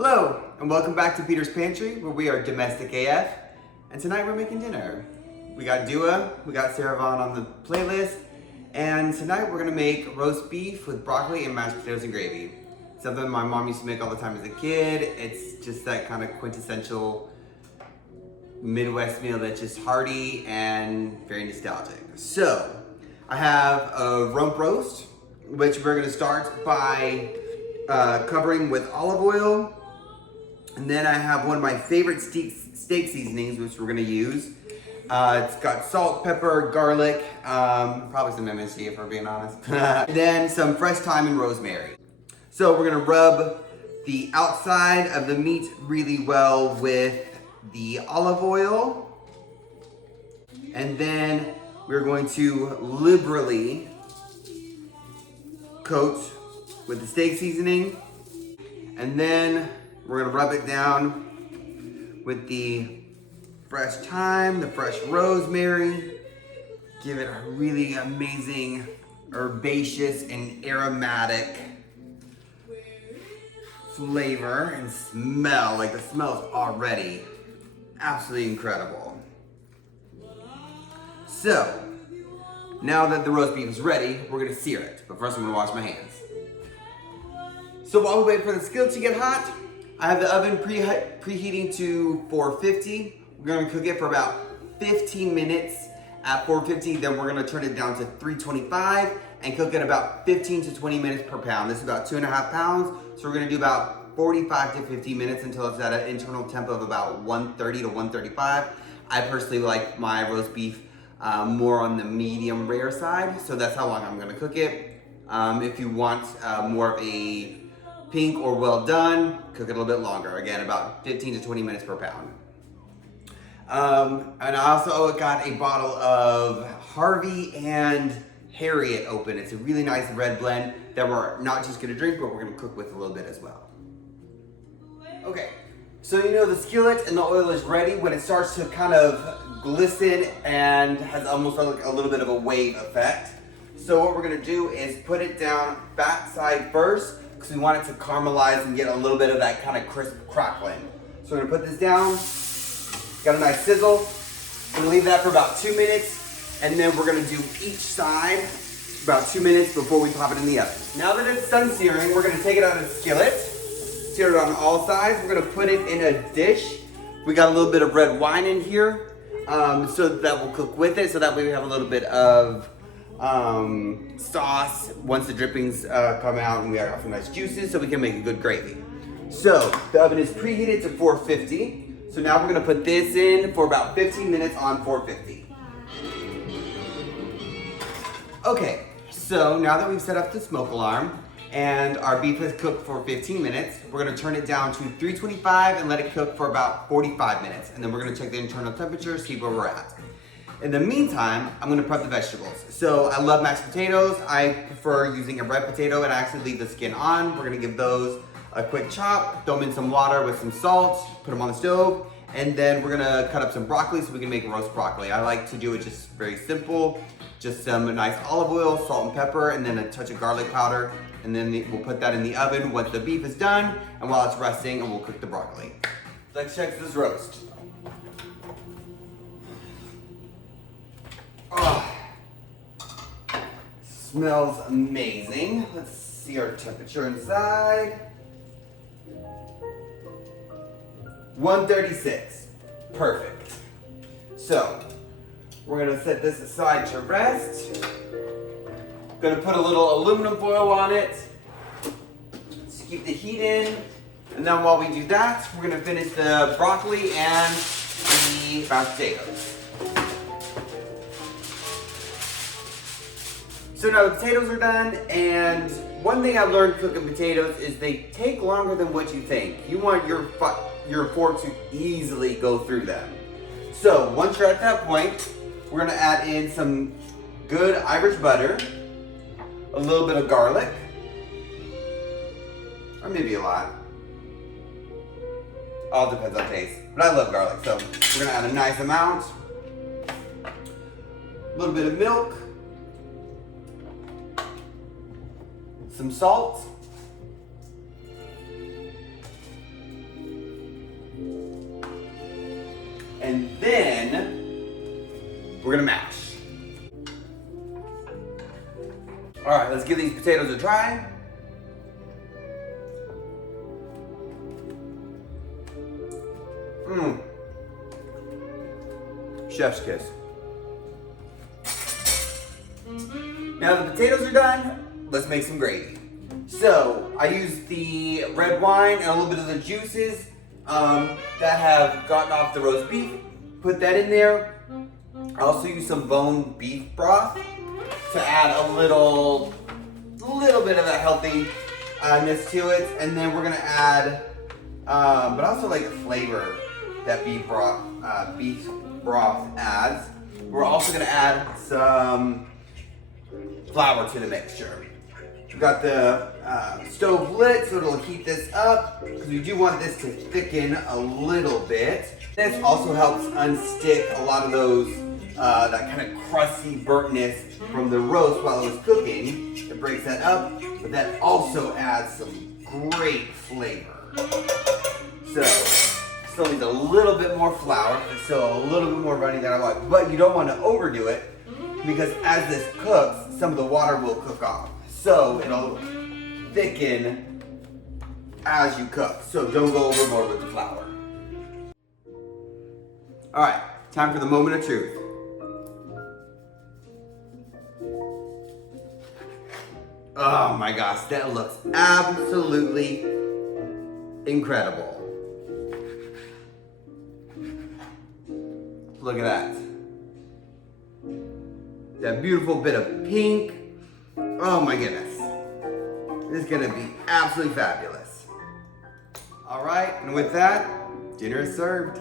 Hello, and welcome back to Peter's Pantry, where we are domestic AF. And tonight we're making dinner. We got Dua, we got Sarah Vaughn on the playlist, and tonight we're gonna make roast beef with broccoli and mashed potatoes and gravy. Something my mom used to make all the time as a kid. It's just that kind of quintessential Midwest meal that's just hearty and very nostalgic. So, I have a rump roast, which we're gonna start by covering with olive oil. And then I have one of my favorite steak seasonings, which we're gonna use. It's got salt, pepper, garlic, probably some MSG if we're being honest. Then some fresh thyme and rosemary. So we're gonna rub the outside of the meat really well with the olive oil. And then we're going to liberally coat with the steak seasoning. And then we're gonna rub it down with the fresh thyme, the fresh rosemary. Give it a really amazing, herbaceous and aromatic flavor and smell. Like the smell is already absolutely incredible. So, now that the roast beef is ready, we're gonna sear it. But first I'm gonna wash my hands. So while we wait for the skillet to get hot, I have the oven preheating to 450. We're gonna cook it for about 15 minutes at 450. Then we're gonna turn it down to 325 and cook it about 15 to 20 minutes per pound. This is about 2.5 pounds. So we're gonna do about 45 to 50 minutes until it's at an internal temp of about 130 to 135. I personally like my roast beef more on the medium rare side. So that's how long I'm gonna cook it. If you want more of a pink or well done, cook it a little bit longer. Again, about 15 to 20 minutes per pound. And I also got a bottle of Harvey and Harriet open. It's a really nice red blend that we're not just gonna drink, but we're gonna cook with a little bit as well. Okay, so you know the skillet and the oil is ready when it starts to kind of glisten and has almost like a little bit of a wave effect. So what we're gonna do is put it down fat side first, because we want it to caramelize and get a little bit of that kind of crisp crackling. So we're gonna put this down, got a nice sizzle. We're gonna leave that for about 2 minutes, and then we're gonna do each side about 2 minutes before we pop it in the oven. Now that it's done searing, we're gonna take it out of the skillet, sear it on all sides. We're gonna put it in a dish. We got a little bit of red wine in here, so that will cook with it, so that way we have a little bit of sauce once the drippings come out, and we got some nice juices so we can make a good gravy. So the oven is preheated to 450. So now we're gonna put this in for about 15 minutes on 450. Okay, so now that we've set up the smoke alarm and our beef has cooked for 15 minutes, we're gonna turn it down to 325 and let it cook for about 45 minutes. And then we're gonna check the internal temperature, see where we're at. In the meantime, I'm gonna prep the vegetables. So I love mashed potatoes. I prefer using a red potato and I actually leave the skin on. We're gonna give those a quick chop, throw them in some water with some salt, put them on the stove, and then we're gonna cut up some broccoli so we can make roast broccoli. I like to do it just very simple, just some nice olive oil, salt and pepper, and then a touch of garlic powder, and then we'll put that in the oven once the beef is done, and while it's resting, and we'll cook the broccoli. Let's check this roast. Oh, smells amazing. Let's see our temperature inside. 136. Perfect. So, we're gonna set this aside to rest. Gonna put a little aluminum foil on it to keep the heat in. And then while we do that, we're gonna finish the broccoli and the mashed potatoes. So now the potatoes are done, and one thing I learned cooking potatoes is they take longer than what you think. You want your fork to easily go through them. So once you're at that point, we're gonna add in some good Irish butter, a little bit of garlic, or maybe a lot. All depends on taste, but I love garlic, so we're gonna add a nice amount. A little bit of milk, some salt, And then we're gonna mash. All right, let's give these potatoes a try. Chef's kiss. Now the potatoes are done, let's make some gravy. So I used the red wine and a little bit of the juices that have gotten off the roast beef. Put that in there. I also used some boned beef broth to add a little bit of a healthiness to it. And then we're gonna add, but also like the flavor that beef broth adds. We're also gonna add some flour to the mixture. We've got the stove lit so it'll heat this up because we do want this to thicken a little bit. This also helps unstick a lot of those, that kind of crusty burntness from the roast while it was cooking. It breaks that up, but that also adds some great flavor. So, still needs a little bit more flour. It's still a little bit more runny than I want, but you don't want to overdo it because as this cooks, some of the water will cook off. So it'll thicken as you cook. So don't go overboard with the flour. All right, time for the moment of truth. Oh my gosh, that looks absolutely incredible. Look at that. That beautiful bit of pink. Oh my goodness. This is gonna be absolutely fabulous. All right, and with that, dinner is served.